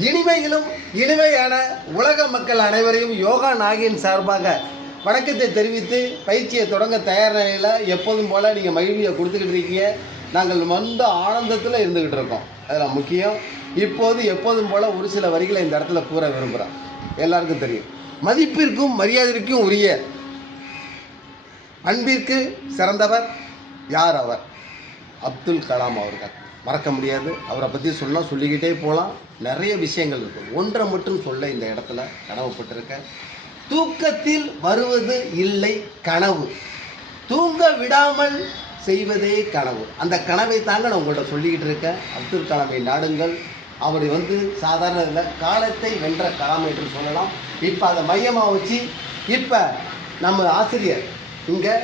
இனிமையிலும் இனிமையான உலக மக்கள் அனைவரையும் யோகா நாகியின் சார்பாக வணக்கத்தை தெரிவித்து பயிற்சியை தொடங்க தயார் நிலையில் எப்போதும் போல் நீங்கள் மகிழ்ச்சியை கொடுத்துக்கிட்டு இருக்கீங்க. நாங்கள் வந்த ஆனந்தத்தில் இருந்துக்கிட்டு இருக்கோம். அதில் முக்கியம் இப்போது எப்போதும் போல் ஒரு சில வரிகளை இந்த இடத்துல கூற விரும்புகிறோம். எல்லாருக்கும் தெரியும், மதிப்பிற்கும் மரியாதைக்கும் உரிய அன்பிற்கு சிறந்தவர் யார்? அவர் அப்துல் கலாம் அவர்கள். மறக்க முடியாது. அவரை பற்றி சொன்னால் சொல்லிக்கிட்டே போகலாம். நிறைய விஷயங்கள் இருக்குது. ஒன்றை மட்டும் சொல்ல இந்த இடத்துல கடவுப்பட்டிருக்க, தூக்கத்தில் வருவது இல்லை கனவு, தூங்க விடாமல் செய்வதே கனவு. அந்த கனவை தாங்க நான் உங்கள்கிட்ட சொல்லிக்கிட்டு இருக்கேன். அப்துல் கலாமை நாடுங்கள். அவர் சாதாரண இல்லை, காலத்தை வென்ற கலாம் என்று சொல்லலாம். இப்போ அதை மையமாக வச்சு இப்போ நம்ம ஆசிரியர் இங்கே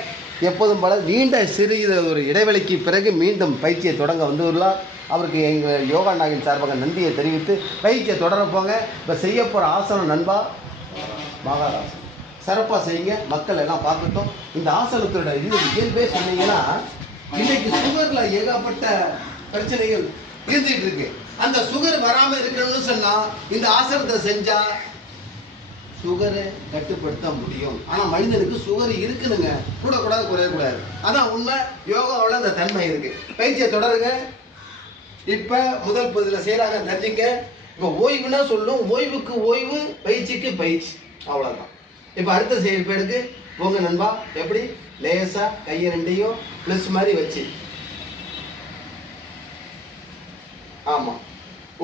எப்போதும் போல நீண்ட சிறிய ஒரு இடைவெளிக்கு பிறகு மீண்டும் பயிற்சியை தொடங்க வந்துள்ளார். அவருக்கு எங்கள் யோகா நாகின் சார்பாக நன்றியை தெரிவித்து பயிற்சியை தொடர போங்க. இப்போ செய்ய போகிற ஆசனம் நண்பா மகாராசனம். சிறப்பாக செய்யுங்க, மக்கள் எல்லாம் பார்க்கட்டும். இந்த ஆசனத்தோட இயல்பே சொன்னீங்கன்னா, இன்றைக்கு சுகரில் ஏகப்பட்ட பிரச்சனைகள் இருந்துகிட்டு இருக்கு. அந்த சுகர் வராமல் இருக்கணும்னு சொன்னால் இந்த ஆசனத்தை செஞ்சால் சுகரை கட்டுப்படுத்த முடியும். ஆனால் மனிதனுக்கு சுகர் இருக்குதுங்க, கூடக்கூடாது குறையக்கூடாது. அதான் உண்மை. யோகாவில் அந்த தன்மை இருக்கு. பயிற்சியை தொடருங்க. இப்போ முதல் பதில் செய்கிறாங்க, தெரிஞ்சுங்க. இப்போ ஓய்வுன்னா சொல்லும், ஓய்வுக்கு ஓய்வு, பயிற்சிக்கு பயிற்சி, அவ்வளோதான். இப்போ அடுத்த செயல்பாடுக்கு உங்க நண்பா எப்படி லேசாக கையை ரெண்டையும் ப்ளஸ் மாதிரி வச்சு, ஆமாம்,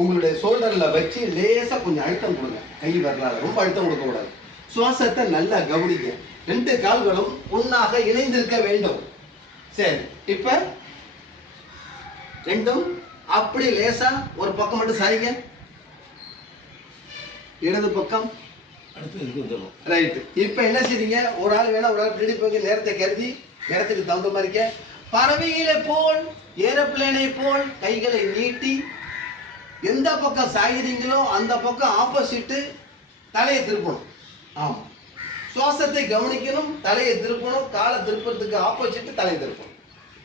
உங்களுடைய ஷோல்டரில் வச்சு லேசாக கொஞ்சம் அழுத்தம் கொடுங்க. கை வரலாறு ரொம்ப அழுத்தம் கொடுக்கக்கூடாது. சுவாசத்தை நல்லா கவனிக்க. 2 கால்களும் ஒன்றாக இணைந்திருக்க வேண்டும். சரி, இப்போ ரெண்டும் அப்படி லேசா ஒரு பக்கம் மட்டும் சாய்ங்க. இடது பக்கம் ரைட்டு. இப்போ என்ன செய்றீங்க? ஒரு ஆள் வேணா ஒரு ஆள் பின்னாடி போய் நேரத்தை கருதி நேரத்துக்கு தகுந்த மாதிரி பறவைகளை போல் ஏரோப்ளேனை போல் கைகளை நீட்டி எந்த பக்கம் சாகிறீங்களோ அந்த பக்கம் ஆப்போசிட்டு தலையை திருப்பணும். ஆமாம், சுவாசத்தை கவனிக்கணும், தலையை திருப்பணும். காலை திருப்பறதுக்கு ஆப்போசிட்டு தலையை திருப்பணும்.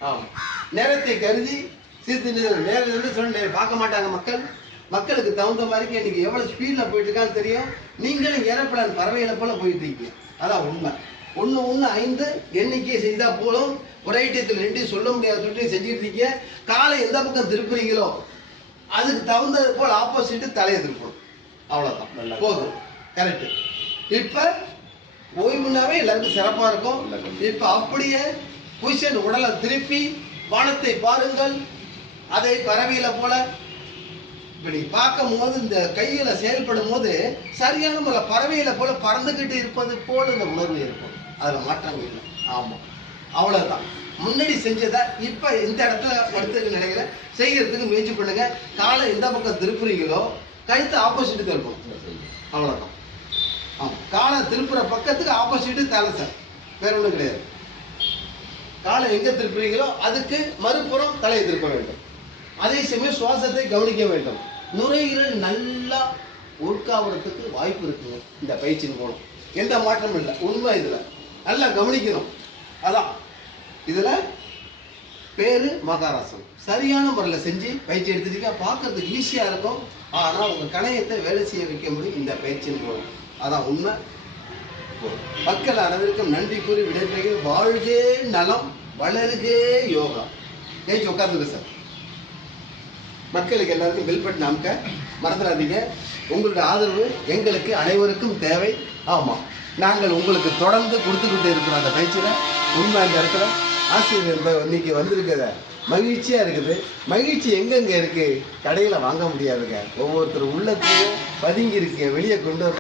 ஆமாம், நேரத்தை கருதி சீர்திருத்த நேரம் சொன்ன பார்க்க மாட்டாங்க மக்கள். மக்களுக்கு தகுந்த மாதிரி இன்னைக்கு எவ்வளோ ஸ்பீடில் போயிட்டு இருக்கான்னு தெரியும். நீங்களும் ஏரோப்ளேன் பறவைகளை போல போயிட்டு இருக்கீங்க. அதான் உண்மை. 1-1-5 எண்ணிக்கையை செய்தால் போலும். ஒரே ஐட்டியத்தில் 2 சொல்ல முடியாத சொல்லிட்டு செஞ்சுட்டு இருக்கீங்க. காலை எந்த பக்கம் திருப்புறீங்களோ அதுக்கு தகுந்தது போல் ஆப்போசிட்டு தலையை திருப்பணும். அவ்வளோதான், போதும். கரெக்டு. இப்போ ஓய்வுனாவே எல்லாருக்கும் சிறப்பாக இருக்கும். இப்போ அப்படியே பொசிஷன் உடலை திருப்பி வானத்தை பாருங்கள். அதை பறவையில போல இப்போ நீ பார்க்கும் போது இந்த கையில செயல்படும் போது சரியான முறை பறவையில போல பறந்துக்கிட்டு இருப்பது போல இந்த உணர்வு இருக்கும். அதில் மாற்றம் இல்லை. ஆமாம், அவ்வளோதான். முன்னாடி செஞ்சதை இப்போ இந்த இடத்துல எடுத்துக்க நினைக்கிற செய்யறதுக்கு முயற்சி பண்ணுங்க. காலை எந்த பக்கம் திருப்புறீங்களோ கழுத்து ஆப்போசிட்டு திருப்பணும். அவ்வளோதான். ஆமாம், காலை திருப்புற பக்கத்துக்கு ஆப்போசிட்டு தலை சார், வேற ஒன்றும் கிடையாது. காலை எங்கே திருப்புறீங்களோ அதுக்கு மறுபுறம் தலையை திருப்ப வேண்டும். அதே சமயம் சுவாசத்தை கவனிக்க வேண்டும். நுரையீரல் நல்லா ஒர்க்காகிறதுக்கு வாய்ப்பு இருக்குங்க இந்த பயிற்சியின் மூலம். எந்த மாற்றமும் இல்லை. உண்மை இதில் நல்லா கவனிக்கணும். அதான் இதில் பேர் மகாராசனம். சரியான முறையில் செஞ்சு பயிற்சி எடுத்துட்டீங்க, பார்க்கறதுக்கு ஈஸியாக இருக்கும். ஆனால் உங்கள் கணையத்தை வேலை செய்ய வைக்க முடியும் இந்த பயிற்சியின் மூலம். அதான் உண்மை. மக்கள் அனைவருக்கும் நன்றி கூறி விடைபெறுகிறேன். வாழ்கே நலம், வளருகே யோகா. ஏச்சு உட்காந்துருக்கு சார். மக்களுக்கு எல்லாருக்கும் பில் பட்டு நமக்க மறந்துடாதீங்க. உங்களுடைய ஆதரவு எங்களுக்கு அனைவருக்கும் தேவை. ஆமாம், நாங்கள் உங்களுக்கு தொடர்ந்து கொடுத்துக்கிட்டு இருக்கிறோம் அந்த பயிற்சியில். உண்மை அந்த இடத்துல ஆசிரியர் இன்னைக்கு வந்திருக்கிறத மகிழ்ச்சியாக இருக்குது. மகிழ்ச்சி எங்கெங்கே இருக்குது? கடையில் வாங்க முடியாதுங்க. ஒவ்வொருத்தர் உள்ளத்தையும் பதுங்கி இருக்க வெளியே கொண்டு